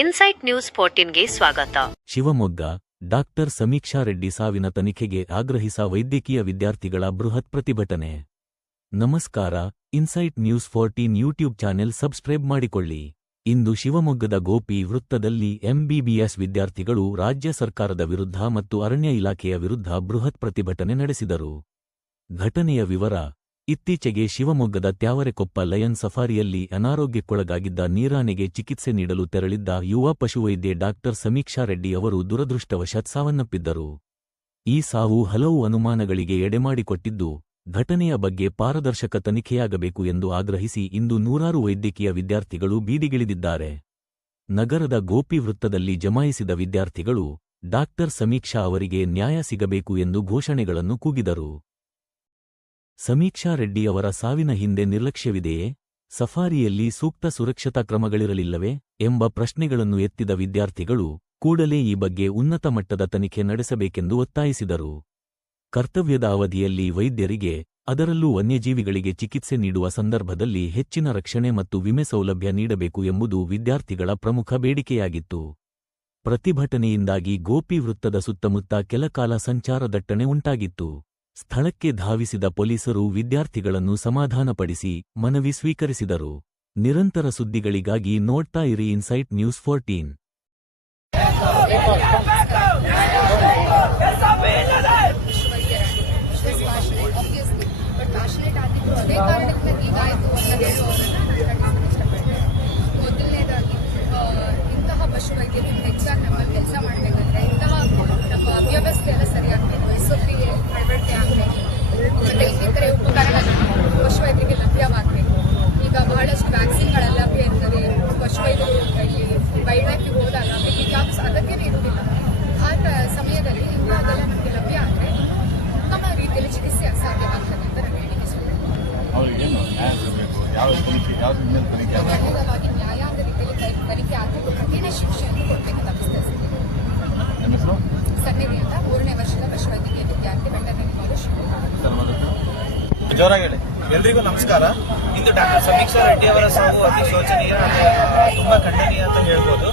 Insight news 14ಗೆ ಸ್ವಾಗತ. Shivamogga doctor ಸಮೀಕ್ಷಾ ರೆಡ್ಡಿ ಸಾವಿನ ತನಿಖೆಗೆ ಆಗ್ರಹಿಸ ವೈದ್ಯಕೀಯ ವಿದ್ಯಾರ್ಥಿಗಳ ಬೃಹತ್ ಪ್ರತಿಭಟನೆ. ನಮಸ್ಕಾರ, insight news 14 YouTube channel subscribe ಮಾಡಿಕೊಳ್ಳಿ. ಇಂದು ಶಿವಮೊಗ್ಗದ ಗೋಪಿ ವೃತ್ತದಲ್ಲಿ ಎಂಬಿಬಿಎಸ್ ವಿದ್ಯಾರ್ಥಿಗಳು ರಾಜ್ಯ ಸರ್ಕಾರದ ವಿರುದ್ಧ ಮತ್ತು ಅರಣ್ಯ ಇಲಾಖೆಯ ವಿರುದ್ಧ ಬೃಹತ್ ಪ್ರತಿಭಟನೆ ನಡೆಸಿದರು. ಘಟನೆಯ ವಿವರ: ಇತ್ತೀಚೆಗೆ ಶಿವಮೊಗ್ಗದ ತ್ಯಾವರೆಕೊಪ್ಪ ಲಯನ್ ಸಫಾರಿಯಲ್ಲಿ ಅನಾರೋಗ್ಯಕ್ಕೊಳಗಾಗಿದ್ದ ನೀರಾನೆಗೆ ಚಿಕಿತ್ಸೆ ನೀಡಲು ತೆರಳಿದ್ದ ಯುವ ಪಶುವೈದ್ಯೆ ಡಾಕ್ಟರ್ ಸಮೀಕ್ಷಾ ರೆಡ್ಡಿ ಅವರು ದುರದೃಷ್ಟವಶಾತ್ ಸಾವನ್ನಪ್ಪಿದ್ದರು. ಈ ಸಾವು ಹಲವು ಅನುಮಾನಗಳಿಗೆ ಎಡೆಮಾಡಿಕೊಟ್ಟಿದ್ದು, ಘಟನೆಯ ಬಗ್ಗೆ ಪಾರದರ್ಶಕ ತನಿಖೆಯಾಗಬೇಕು ಎಂದು ಆಗ್ರಹಿಸಿ ಇಂದು ನೂರಾರು ವೈದ್ಯಕೀಯ ವಿದ್ಯಾರ್ಥಿಗಳು ಬೀದಿಗಿಳಿದಿದ್ದಾರೆ. ನಗರದ ಗೋಪಿ ವೃತ್ತದಲ್ಲಿ ಜಮಾಯಿಸಿದ ವಿದ್ಯಾರ್ಥಿಗಳು ಡಾಕ್ಟರ್ ಸಮೀಕ್ಷಾ ಅವರಿಗೆ ನ್ಯಾಯ ಸಿಗಬೇಕು ಎಂದು ಘೋಷಣೆಗಳನ್ನು ಕೂಗಿದರು. ಸಮೀಕ್ಷಾ ರೆಡ್ಡಿ ಅವರ ಸಾವಿನ ಹಿಂದೆ ನಿರ್ಲಕ್ಷ್ಯವಿದೆಯೇ? ಸಫಾರಿಯಲ್ಲಿ ಸೂಕ್ತ ಸುರಕ್ಷತಾ ಕ್ರಮಗಳಿರಲಿಲ್ಲವೇ? ಎಂಬ ಪ್ರಶ್ನೆಗಳನ್ನು ಎತ್ತಿದ ವಿದ್ಯಾರ್ಥಿಗಳು ಕೂಡಲೇ ಈ ಬಗ್ಗೆ ಉನ್ನತ ಮಟ್ಟದ ತನಿಖೆ ನಡೆಸಬೇಕೆಂದು ಒತ್ತಾಯಿಸಿದರು. ಕರ್ತವ್ಯದ ಅವಧಿಯಲ್ಲಿ ವೈದ್ಯರಿಗೆ, ಅದರಲ್ಲೂ ವನ್ಯಜೀವಿಗಳಿಗೆ ಚಿಕಿತ್ಸೆ ನೀಡುವ ಸಂದರ್ಭದಲ್ಲಿ ಹೆಚ್ಚಿನ ರಕ್ಷಣೆ ಮತ್ತು ವಿಮೆ ಸೌಲಭ್ಯ ನೀಡಬೇಕು ಎಂಬುದು ವಿದ್ಯಾರ್ಥಿಗಳ ಪ್ರಮುಖ ಬೇಡಿಕೆಯಾಗಿತ್ತು. ಪ್ರತಿಭಟನೆಯಿಂದಾಗಿ ಗೋಪಿ ವೃತ್ತದ ಸುತ್ತಮುತ್ತ ಕೆಲಕಾಲ ಸಂಚಾರ ದಟ್ಟಣೆ ಉಂಟಾಗಿತ್ತು. ಸ್ಥಳಕ್ಕೆ ಧಾವಿಸಿದ ಪೊಲೀಸರು ವಿದ್ಯಾರ್ಥಿಗಳನ್ನು ಸಮಾಧಾನಪಡಿಸಿ ಮನವಿ ಸ್ವೀಕರಿಸಿದರು. ನಿರಂತರ ಸುದ್ದಿಗಳಿಗಾಗಿ ನೋಡ್ತಾ ಇರಿ ಇನ್ಸೈಟ್ ನ್ಯೂಸ್ 14. ಇಂತಹ ಪಶುವೈದ್ಯರು ಹೆಚ್ಚಾಗಿ ನಮ್ಮಲ್ಲಿ ಕೆಲಸ ಮಾಡಬೇಕಂದ್ರೆ ಇಂತಹ ನಮ್ಮ ಅವ್ಯವಸ್ಥೆ ಎಲ್ಲ ಸರಿಯಾಗಬೇಕು, SOP ಅಳವಡಿಕೆ ಆಗಬೇಕು, ಮತ್ತೆ ಇನ್ನಿತರೆ ಉಪಕರಣಗಳು ಪಶುವೈದ್ಯರಿಗೆ ಲಭ್ಯವಾಗಬೇಕು. ಈಗ ಬಹಳಷ್ಟು ವ್ಯಾಕ್ಸಿನ್ಗಳೆಲ್ಲ ಲಭ್ಯ ಇರ್ತದೆ. ಪಶುವೈದ್ಯರು ಇಲ್ಲಿ ವೈಲ್ಡ್ ಲೈಫ್ಗೆ ಹೋದಾಗ ಕ್ಯಾಂಪ್ಸ್ ಅದಕ್ಕೆ ಇರುವುದಿಲ್ಲ. ಆ ಸಮಯದಲ್ಲಿ ಇಂಥದ್ದೆಲ್ಲ ನಮಗೆ ಲಭ್ಯ ಆದರೆ ಉತ್ತಮ ರೀತಿಯಲ್ಲಿ ಚಿಕಿತ್ಸೆ ಸಾಧ್ಯವಾಗ್ತದೆ ಅಂತ ನಾನು ಹೇಳಿಕೆ ಖಂಡಿತವಾಗಿ ನ್ಯಾಯಾಂಗ ರೀತಿಯಲ್ಲಿ ತನಿಖೆ ಆಗಬೇಕು, ಕಠಿಣ ಶಿಕ್ಷೆಯನ್ನು ಕೊಡಬೇಕು ತಪ್ಪಿಸ್ತಾ ಸನ್ನಿಧಿ ಅಂತ 3ನೇ ವರ್ಷದ ಪಶುವೈದ್ಯಕೀಯ ವಿದ್ಯಾರ್ಥಿ ವೆಟರ್ನರಿ ಕಾಲೇಜ್. ಎಲ್ರಿಗೂ ನಮಸ್ಕಾರ. ಇಂದು ಡಾಕ್ಟರ್ ಸಮೀಕ್ಷಾ ರೆಡ್ಡಿ ಅವರ ಸಾವು ಅತಿ ಶೋಚನೀಯ, ತುಂಬಾ ಖಂಡನೀಯ ಅಂತ ಹೇಳ್ಬೋದು.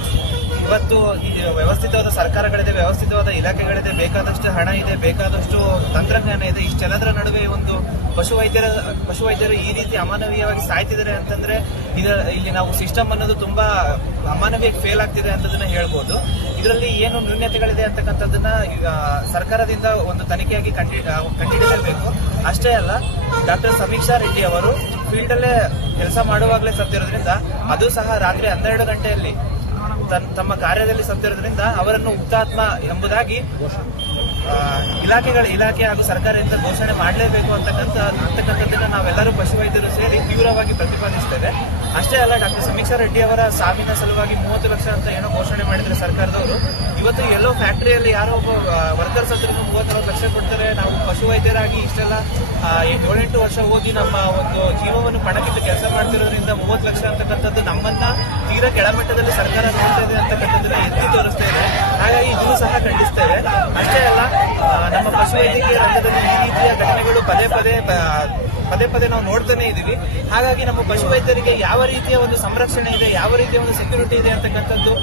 ಇವತ್ತು ಈ ವ್ಯವಸ್ಥಿತವಾದ ಸರ್ಕಾರಗಳಿದೆ, ವ್ಯವಸ್ಥಿತವಾದ ಇಲಾಖೆಗಳಿದೆ, ಬೇಕಾದಷ್ಟು ಹಣ ಇದೆ, ಬೇಕಾದಷ್ಟು ತಂತ್ರಜ್ಞಾನ ಇದೆ. ಇಷ್ಟೆಲ್ಲದರ ನಡುವೆ ಒಂದು ಪಶುವೈದ್ಯರು ಈ ರೀತಿ ಅಮಾನವೀಯವಾಗಿ ಸಾಯ್ತಿದ್ದಾರೆ ಅಂತಂದ್ರೆ ಇಲ್ಲಿ ನಾವು ಸಿಸ್ಟಮ್ ಅನ್ನೋದು ತುಂಬಾ ಅಮಾನವೀಯವಾಗಿ ಫೇಲ್ ಆಗ್ತಿದೆ ಅಂತದನ್ನ ಹೇಳ್ಬೋದು. ಇದರಲ್ಲಿ ಏನು ನ್ಯೂನ್ಯತೆಗಳಿದೆ ಅಂತಕ್ಕಂಥದ್ದನ್ನ ಈಗ ಸರ್ಕಾರದಿಂದ ಒಂದು ತನಿಖೆಯಾಗಿ ಕಂಡುಹಿಡಿಯಬೇಕು. ಅಷ್ಟೇ ಅಲ್ಲ, ಡಾಕ್ಟರ್ ಸಮೀಕ್ಷಾ ರೆಡ್ಡಿ ಅವರು ಫೀಲ್ಡ್ ಅಲ್ಲೇ ಕೆಲಸ ಮಾಡುವಾಗಲೇ ಸತ್ತಿರೋದ್ರಿಂದ, ಅದು ಸಹ ರಾತ್ರಿ 12 ಗಂಟೆಯಲ್ಲಿ ತಮ್ಮ ಕಾರ್ಯದಲ್ಲಿ ಸತ್ತಿರೋದ್ರಿಂದ ಅವರನ್ನು ಹುತಾತ್ಮ ಎಂಬುದಾಗಿ ಇಲಾಖೆ ಹಾಗೂ ಸರ್ಕಾರದಿಂದ ಘೋಷಣೆ ಮಾಡಲೇಬೇಕು ಅಂತಕ್ಕಂಥದ್ದನ್ನ ನಾವೆಲ್ಲರೂ ಪಶುವೈದ್ಯರು ಸೇರಿ ತೀವ್ರವಾಗಿ ಪ್ರತಿಪಾದಿಸ್ತೇವೆ. ಅಷ್ಟೇ ಅಲ್ಲ, ಡಾಕ್ಟರ್ ಸಮೀಕ್ಷಾ ರೆಡ್ಡಿ ಅವರ ಸಾವಿನ ಸಲುವಾಗಿ 30 ಲಕ್ಷ ಅಂತ ಏನೋ ಘೋಷಣೆ ಮಾಡಿದ್ರೆ ಸರ್ಕಾರದವರು, ಇವತ್ತು ಎಲ್ಲೋ ಫ್ಯಾಕ್ಟರಿಯಲ್ಲಿ ಯಾರೋ ಒಬ್ಬ ವರ್ಕರ್ಸ್ ಹತ್ರ 30 ಲಕ್ಷ ಕೊಡ್ತಾರೆ. ನಾವು ಪಶುವೈದ್ಯರಾಗಿ ಇಷ್ಟೆಲ್ಲ 7-8 ವರ್ಷ ಓದಿ ನಮ್ಮ ಒಂದು ಜೀವವನ್ನು ಪಣಕ್ಕಿಟ್ಟು ಕೆಲಸ ಮಾಡ್ತಿರೋದ್ರಿಂದ 30 ಲಕ್ಷ ಅಂತಕ್ಕಂಥದ್ದು ನಮ್ಮನ್ನ ತೀರಾ ಕೆಳಮಟ್ಟದಲ್ಲಿ ಸರ್ಕಾರ ನೋಡ್ತಾ ಇದೆ ಅಂತಕ್ಕಂಥದ್ದನ್ನ ಎತ್ತಿ ತೋರಿಸ್ತಾ ಇದೆ. ಹಾಗಾಗಿ ಇದನ್ನು ಸಹ ಖಂಡಿಸ್ತೇವೆ. ಅಷ್ಟೇ ಅಲ್ಲ, ನಮ್ಮ ಪಶುವೈದ್ಯಕೀಯ ರಂಗದಲ್ಲಿ ಈ ರೀತಿಯ ಘಟನೆಗಳು ಪದೇ ಪದೇ ನಾವು ನೋಡ್ತಾನೆ ಇದೀವಿ. ಹಾಗಾಗಿ ನಮ್ಮ ಪಶುವೈದ್ಯರಿಗೆ ಯಾವ ರೀತಿಯ ಒಂದು ಸಂರಕ್ಷಣೆ ಇದೆ, ಯಾವ ರೀತಿಯ ಒಂದು ಸೆಕ್ಯೂರಿಟಿ ಇದೆ ಅಂತಕ್ಕಂಥದ್ದು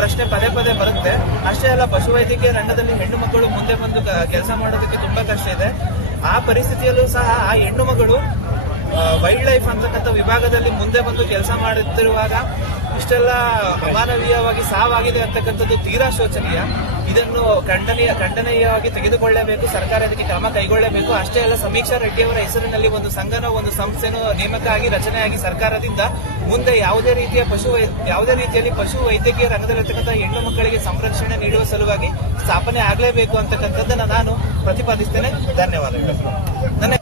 ಪ್ರಶ್ನೆ ಪದೇ ಬರುತ್ತೆ. ಅಷ್ಟೇ ಅಲ್ಲ, ಪಶುವೈದ್ಯಕೀಯ ರಂಗದಲ್ಲಿ ಹೆಣ್ಣು ಮಕ್ಕಳು ಮುಂದೆ ಬಂದು ಕೆಲಸ ಮಾಡೋದಕ್ಕೆ ತುಂಬಾ ಕಷ್ಟ ಇದೆ. ಆ ಪರಿಸ್ಥಿತಿಯಲ್ಲೂ ಸಹ ಆ ಹೆಣ್ಣು ಮಗಳು ವೈಲ್ಡ್ ಲೈಫ್ ಅಂತಕ್ಕಂಥ ವಿಭಾಗದಲ್ಲಿ ಮುಂದೆ ಬಂದು ಕೆಲಸ ಮಾಡುತ್ತಿರುವಾಗ ಇಷ್ಟೆಲ್ಲ ಅಮಾನವೀಯವಾಗಿ ಸಾವಾಗಿದೆ ಅಂತಕ್ಕಂಥದ್ದು ತೀರಾ ಶೋಚನೀಯ. ಇದನ್ನು ಖಂಡನೀಯವಾಗಿ ತೆಗೆದುಕೊಳ್ಳಬೇಕು, ಸರ್ಕಾರ ಇದಕ್ಕೆ ಕ್ರಮ ಕೈಗೊಳ್ಳಬೇಕು. ಅಷ್ಟೇ ಅಲ್ಲ, ಸಮೀಕ್ಷಾ ರೆಡ್ಡಿ ಅವರ ಹೆಸರಿನಲ್ಲಿ ಒಂದು ಸಂಘನೋ ಒಂದು ಸಂಸ್ಥೆನೋ ನೇಮಕ ಆಗಿ ರಚನೆಯಾಗಿ ಸರ್ಕಾರದಿಂದ ಮುಂದೆ ಯಾವುದೇ ರೀತಿಯಲ್ಲಿ ಪಶು ವೈದ್ಯಕೀಯ ರಂಗದಲ್ಲಿರ್ತಕ್ಕಂಥ ಹೆಣ್ಣು ಮಕ್ಕಳಿಗೆ ಸಂರಕ್ಷಣೆ ನೀಡುವ ಸಲುವಾಗಿ ಸ್ಥಾಪನೆ ಆಗಲೇಬೇಕು ಅಂತಕ್ಕಂಥದ್ದನ್ನು ನಾನು ಪ್ರತಿಪಾದಿಸ್ತೇನೆ. ಧನ್ಯವಾದಗಳು.